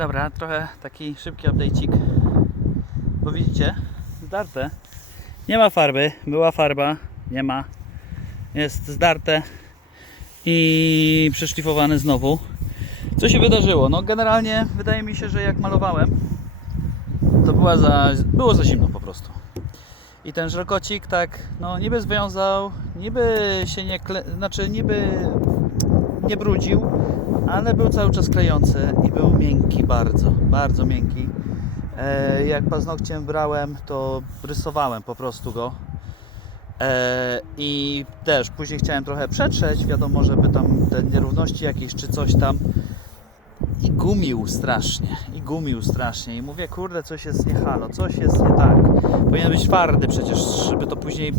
Dobra, trochę taki szybki update'cik. Bo widzicie, zdarte. Nie ma farby, była farba, nie ma. Jest zdarte i przeszlifowane znowu. Co się wydarzyło? No generalnie wydaje mi się, że jak malowałem, to była za, było za zimno po prostu. I ten żrokocik tak, no niby związał, niby się nie, kle, znaczy niby nie brudził, ale był cały czas klejący i był miękki bardzo, bardzo miękki. E, jak paznokciem brałem, to rysowałem po prostu go. E, I też później chciałem trochę przetrzeć, wiadomo, żeby tam te nierówności jakieś czy coś tam. I gumił strasznie, i gumił strasznie. I mówię, kurde, coś jest nie halo, coś jest nie tak. Powinien być twardy przecież, żeby to później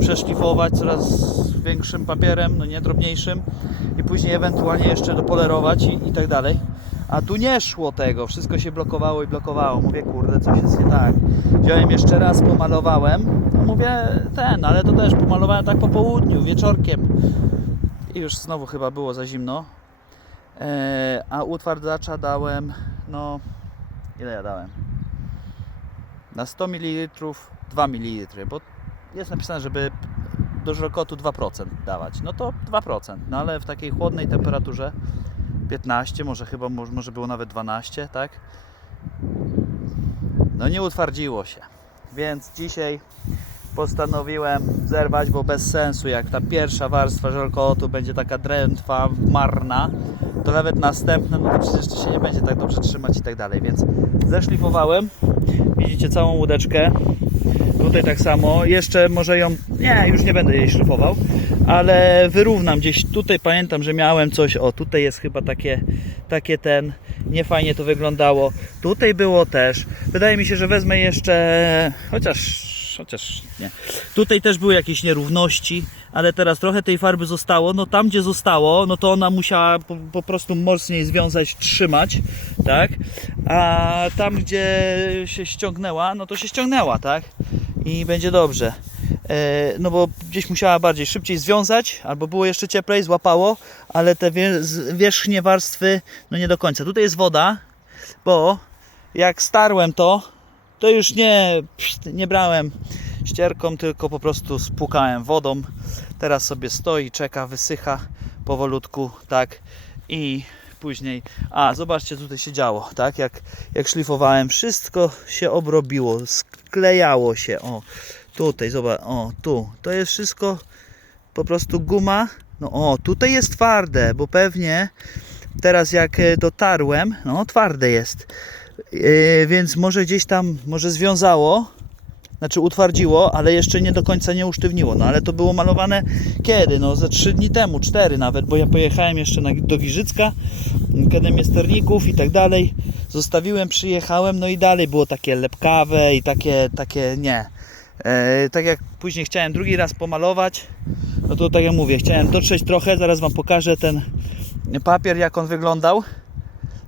przeszlifować coraz większym papierem, no nie drobniejszym. I później ewentualnie jeszcze dopolerować i, i tak dalej. A tu nie szło tego, wszystko się blokowało i blokowało. Mówię, kurde, coś jest nie tak. Wziąłem jeszcze raz, pomalowałem. No mówię, ten, ale to też pomalowałem tak po południu, wieczorkiem. I już znowu chyba było za zimno. E, a utwardzacza dałem, no, ile ja dałem? Na 100 ml 2 ml, bo jest napisane, żeby do żrokotu 2% dawać. No to 2%, no ale w takiej chłodnej temperaturze 15, może chyba może było nawet 12, tak? No nie utwardziło się. Więc dzisiaj postanowiłem zerwać, bo bez sensu, jak ta pierwsza warstwa żelkotu będzie taka drętwa, marna, to nawet następne, no to przecież to się nie będzie tak dobrze trzymać i tak dalej, więc zeszlifowałem, widzicie całą łódeczkę, tutaj tak samo, jeszcze może ją, nie, już nie będę jej szlifował, ale wyrównam gdzieś, tutaj pamiętam, że miałem coś, o tutaj jest chyba takie, takie ten, niefajnie to wyglądało, tutaj było też, wydaje mi się, że wezmę jeszcze, chociaż chociaż nie. Tutaj też były jakieś nierówności, ale teraz trochę tej farby zostało. No tam gdzie zostało, no to ona musiała po, po prostu mocniej związać, trzymać, tak? A tam gdzie się ściągnęła, no to się ściągnęła, tak? I będzie dobrze. E, no bo gdzieś musiała bardziej szybciej związać, albo było jeszcze cieplej, złapało, ale te wierzchnie warstwy, no nie do końca. Tutaj jest woda, bo jak starłem to, to już nie, nie brałem ścierką, tylko po prostu spłukałem wodą. Teraz sobie stoi, czeka, wysycha powolutku, tak i później, a zobaczcie, tutaj się działo, tak, jak, jak szlifowałem, wszystko się obrobiło, sklejało się, o, tutaj, zobacz, o, tu, to jest wszystko po prostu guma, no o, tutaj jest twarde, bo pewnie teraz jak e, dotarłem, no twarde jest, Yy, więc może gdzieś tam, może związało, znaczy utwardziło, ale jeszcze nie do końca nie usztywniło. No ale to było malowane kiedy? No ze 3 dni temu, 4 nawet, bo ja pojechałem jeszcze na, do Giżycka, Akademię Sterników i tak dalej. Zostawiłem, przyjechałem, no i dalej było takie lepkawe i takie, takie nie. E, tak jak później chciałem drugi raz pomalować, no to tak jak mówię, chciałem dotrzeć trochę, zaraz Wam pokażę ten papier, jak on wyglądał.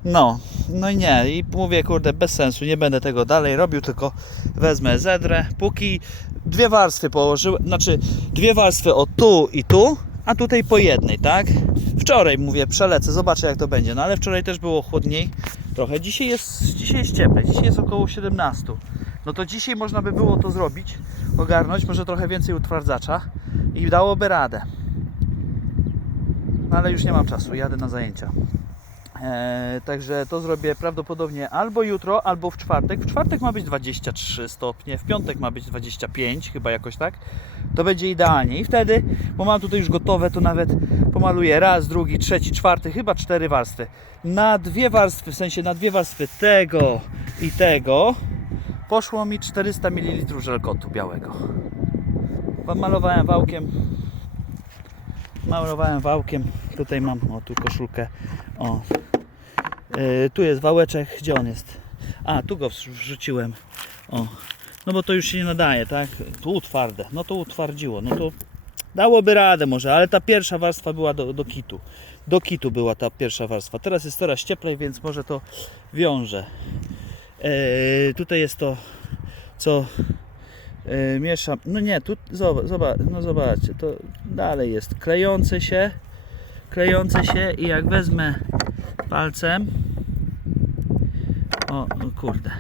No, no i nie, i mówię, kurde, bez sensu, nie będę tego dalej robił, tylko wezmę zedrę, póki dwie warstwy położyłem, znaczy dwie warstwy o tu i tu, a tutaj po jednej, tak? Wczoraj mówię, przelecę, zobaczę jak to będzie, no ale wczoraj też było chłodniej trochę, dzisiaj jest, dzisiaj jest cieplej, dzisiaj jest około 17, no to dzisiaj można by było to zrobić, ogarnąć, może trochę więcej utwardzacza i dałoby radę. No ale już nie mam czasu, jadę na zajęcia. E, także to zrobię prawdopodobnie albo jutro, albo w czwartek. W czwartek ma być 23 stopnie, w piątek ma być 25, chyba jakoś tak. To będzie idealnie. I wtedy, bo mam tutaj już gotowe, to nawet pomaluję raz, drugi, trzeci, czwarty, chyba cztery warstwy. Na dwie warstwy, w sensie na dwie warstwy tego i tego poszło mi 400 ml żelkotu białego. Malowałem wałkiem malowałem wałkiem. Tutaj mam, o tu koszulkę. O. Yy, tu jest wałeczek. Gdzie on jest? A, tu go wrz- wrzuciłem. O. No bo to już się nie nadaje, tak? Tu twarde. No to utwardziło. No to dałoby radę może, ale ta pierwsza warstwa była do, do kitu. Do kitu była ta pierwsza warstwa. Teraz jest coraz cieplej, więc może to wiąże. Yy, tutaj jest to, co yy, mieszam. No nie, tu zobacz, no zobaczcie, to dalej jest klejące się, klejące się i jak wezmę palcem, O, no kurde.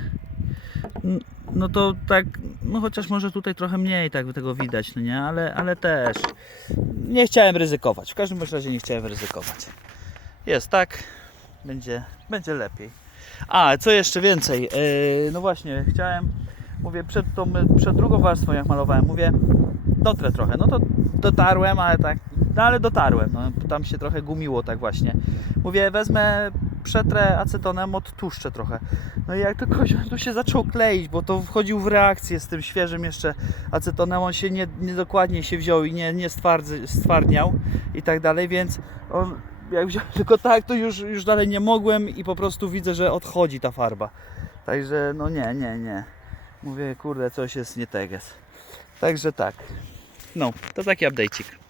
No to tak, no chociaż może tutaj trochę mniej tak tego widać, no nie, ale, ale też nie chciałem ryzykować. W każdym razie nie chciałem ryzykować. Jest tak, będzie, będzie lepiej. A, co jeszcze więcej? Yy, no właśnie, chciałem, mówię, przed, tą, przed drugą warstwą jak malowałem, mówię, dotrę trochę. No to dotarłem, ale tak, no ale dotarłem. No, tam się trochę gumiło tak właśnie. Mówię, wezmę, przetrę acetonem, odtłuszczę trochę. No i jak tylko on tu się zaczął kleić, bo to wchodził w reakcję z tym świeżym jeszcze acetonem, on się nie, niedokładnie się wziął i nie, nie stwardniał i tak dalej, więc on jak wziąłem tylko tak, to już, już dalej nie mogłem i po prostu widzę, że odchodzi ta farba. Także no nie, nie, nie. Mówię, kurde, coś jest nie teges. Także tak. No, to taki update'cik.